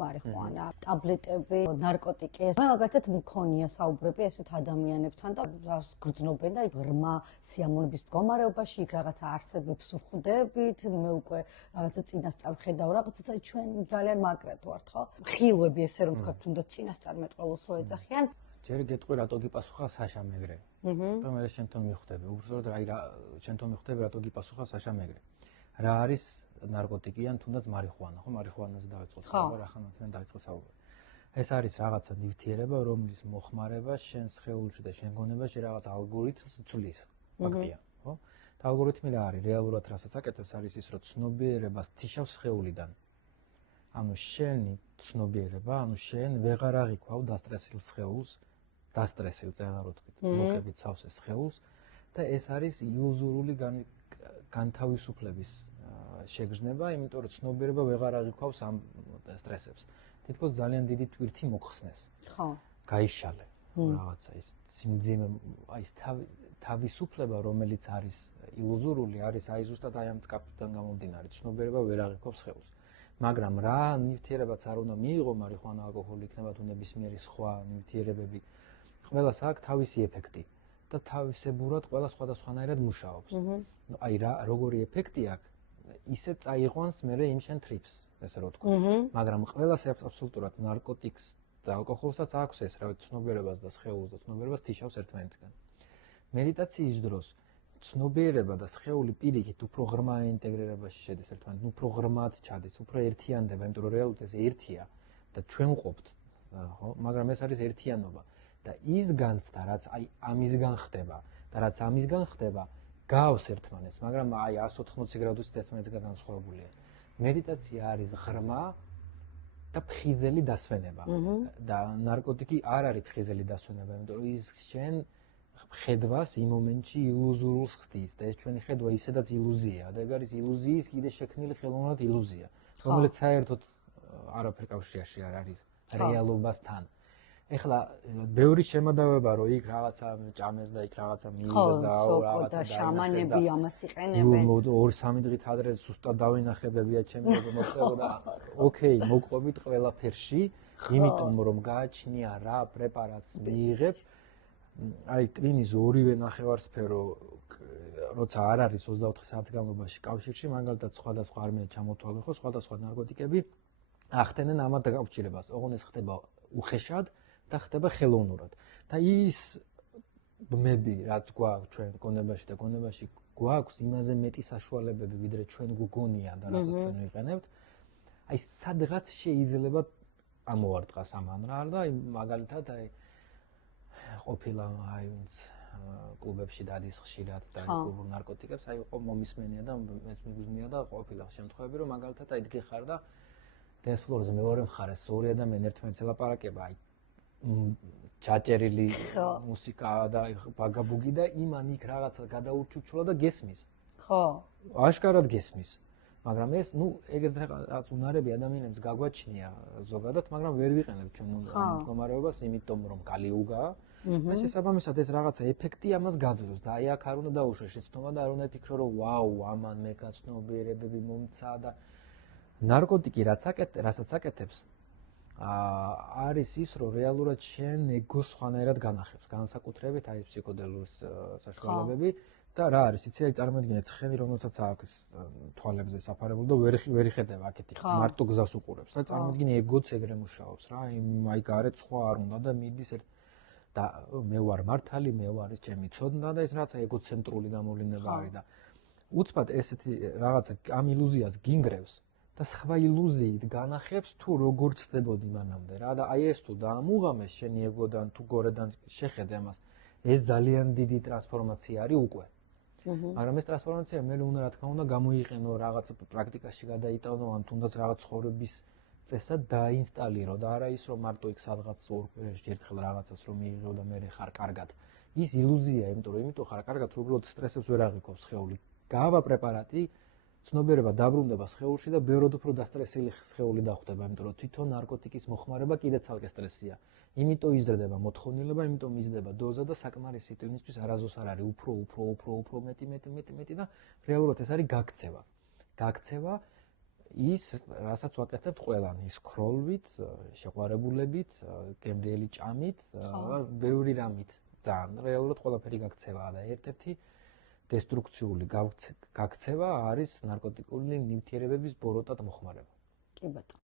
მარიხუანა, ტაბლეტები, ნარკოტიკი. მე მაგალითად მქონია საუბრები ესეთ ადამიანებთან და რას გრძნობენ და ღრმა სიამოვნების მდგომარეობაში იქ რაღაცა არსებობს ვხვდებით, მე უკვე რაღაცა წინასწარ ხედავ რაღაცა ჩვენ ძალიან მაგრად ვართ, ხო? ხილვები ესე რომ ვთქვათ, თუნდაც წინასწარმეტყველოს რო ეძახიან. ჯერ გეტყვი რატო გიპასუხა საშა მეგრე. და მე შენთან მიხვდები. უბრალოდ შენთან მიხვდები რატო გიპასუხა საშა მეგრე. რა არის ნარკოტიკი ან თუნდაც მარიხუანა, ხო? მარიხუანაზე დავიწყოთ საუბარი, ახლა მაქედან დავიწყე საუბარი. ეს არის რაღაცა ნივთიერება, რომლის მოხმარება შენ სხეულში და შენ გონებაში რაღაც ალგორითმს ცვლის. ფაქტია, ხო? და ალგორითმი რა არის? რეალურად რასაც აკეთებს არის ის, რომ ცნობიერებას თიშავს სხეულიდან. ანუ შენი ცნობიერება, ანუ შენ ვეღარ აღიქვავ დასტრესილ სხეულს, დასტრესილ წეღარ ვთქვით, ბლოკებით სავსე სხეულს და ეს არის ილუზორული განთავისუფლების შეგრძნება, იმიტომ რომ ცნობიერება ვეღარ აღიქვავს ამ სტრესებს. თითქოს ძალიან დიდი თვირთი მოხსნეს. ხო. გაიშალე რაღაცა ის სიმძიმე, აი ეს თავისუფლება, რომელიც არის ილუზორული, არის აი ზუსტად აი ამ წკაპიდან გამომდინარე, ცნობიერება ვერ აღიქვავს სხეულს. მაგრამ რა ნივთიერებაც არ უნდა მიიღო, მარიხუანა, ალკოჰოლი, იქნება თუ ნებისმიერი სხვა ნივთიერებები, ყველას აქვს თავისი ეფექტი და თავისებურად ყველა სხვადასხვანაირად მუშაობს. აი რა როგორი ეფექტი აქვს, ისე წაიყვანს მე იმ შენ ტრიპს, ესე რომ ვთქვა. მაგრამ ყველას აბსოლუტურად ნარკოტიკს და ალკოჰოლსაც აქვს ეს, რა ვიცი, ცნობიერებას და სხეულს და ცნობიერებას თიშავს ერთმანეთისგან. მედიტაციის დროს ცნობიერება და სხეული პირიქით უფრო ღრმა ინტეგრირებაში შედის ერთმანეთთან, უფრო ღრმად ჩადის, უფრო ერთიანდება, იმიტომ რომ რეალურად ეს ერთია და ჩვენ ვყოფთ, ხო? მაგრამ ეს არის ერთიანობა და ის განცდა, რაც აი ამისგან ხდება და რაც ამისგან ხდება, გავს ერთმანეთს, მაგრამ აი 180 გრადუსით ერთმანეთისგან განსხვავებულია. მედიტაცია არის ღრმა და ფხიზელი დასვენება და ნარკოტიკი არ არის ფხიზელი დასვენება, იმიტომ რომ ის შენ ხედვას იმ მომენტში ილუზორულს ხდის და ეს ჩვენი ხედვა ისედაც ილუზიაა და ეგ არის ილუზიის კიდე შექმნილი ხელოვნურად ილუზია, რომელიც საერთოდ არაფერ კავშირში არ არის რეალობასთან. ეხლა ბევრი შემოდავება რომ იქ რაღაცა ჭამეს და იქ რაღაცა მიიღეს და რაღაცა შამანები ამას იყენებენ. 2-3 დღით ადრე ზუსტად დავინახებებია ჩემი მოწევა და ოკეი, მოყვებით ყველაფერში, იმიტომ რომ გააჩნია რა პრეპარატს მიიღებ. აი ტვინის ორივე ნახევარსფერო როცა არ არის 24 საათის განმავლობაში კავშირში, მაგალითად სხვადასხვა არმია ჩამოთვალე ხო, სხვადასხვა ნარკოტიკები ახდენენ ამათ დაკავშირებას. ოღონდ ეს ხდება უხეშად და ხდება ხელოვნურად. და ის ბმები, რაც გვაქვს ჩვენ გონებაში და გონებაში გვაქვს იმაზე მეტი საშუალებები, ვიდრე ჩვენ გგონია და რასაც ჩვენ ვიყენებთ, აი სადღაც შეიძლება ამოვარტყას ამან რა და აი მაგალითად აი ყოფილა აი ვინც კლუბებში დადის ხშირად და კლუბურ ნარკოტიკებს, აი ყო მომისმენია და ეს მიგზნია და ყოფილა შემთხვევები, რომ მაგალითად აი დგეხარ და dance floor-ზე მეორე მხარეს ორი ადამიანი ერთმანეთს ელაპარაკება, აი ჩაჭერილი მუსიკა და ბაგაბუგი და იმან იქ რაღაცა გადაურჩუჩულა და გესმის. ხო. აშკარად გესმის. მაგრამ ეს, ეგრეთ რაღაც უნარები ადამიანებს გაგვაჩნია ზოგადად, მაგრამ ვერ ვიყენებ ჩვენ მდგომარეობას, იმიტომ რომ გალიუგაა. და შესაბამისად ეს რაღაცა ეფექტი ამას გაძლევს და აი აქ არ უნდა დაუშვეს შეცდომა და არ უნდა იფიქრო რომ ვაუ, ამან მე გაცნობიერებები მომცა და ნარკოტიკი რასაც აკეთებს არის ის, რომ რეალურად შენ ეგოს სხვანაირად განახებს, განსაკუთრებით აი ფსიქოდელური საშუალებები და რა არის, იცი, აი წარმოიდგინე ცხენი, რომელსაც აქვს თვალებზე საფარებული და ვერ იხედება აქეთ მარტო გზას უყურებს და წარმოიდგინე ეგოც ეგრე მუშაობს რა, აი გარეთ სხვა არ უნდა და მიდის და მე ვარ მართალი, მე ვარ ეს ჩემი ცოდნა და ეს რაღაცა ეგოცენტრული გამოვლინება არის და უცბად ესეთი რაღაცა ამ ილუზიას გინგრევს და სხვა ილუზიით განახებს თუ როგორ ცდებოდი მანამდე რა და აი ეს თუ დაამუღამეს შენი ეგოდან თუ გორედან შეხედე ამას ეს ძალიან დიდი ტრანსფორმაცია არის უკვე მაგრამ ეს ტრანსფორმაცია მე უნდა რა თქმა უნდა გამოიყენო რაღაც პრაქტიკაში გადაიტანო ან თუნდაც რაღაც ცხოვრების წესად დაინსტალირო და არა ის რომ მარტო იქ სადღაც ორ კვირაში ერთხელ რაღაცას რომ მიიღო და მე ხარ კარგად ის ილუზია იმიტომ ხარ კარგად რომ უბრალოდ სტრესებს ვერ აღიქვავს სხეული გავა პრეპარატი ცნობიერება დაბრუნდება სხეულში და ბევრად უფრო დასტრესილი სხეული დახვდება, იმიტომ რომ თვითონ ნარკოტიკის მოხმარება კიდე ცალკე სტრესია. იმიტომ იზრდება მოთხოვნილება, იმიტომ იზრდება დოზა და საკმარისი ტვინისთვის არაზოს არ არის უფრო მეტი და რეალურად ეს არის გაქცევა. გაქცევა ის რასაც ვაკეთებთ ყველანი, ის ქროლვით, შეყვარებულებით, გემრიელი ჭამით, ბევრი რამით, ძალიან რეალურად ყველაფერი გაქცევაა და ერთ-ერთი დესტრუქციული გაქცევა არის ნარკოტიკული ნივთიერებების ბოროტად მოხმარება. კი ბატონო.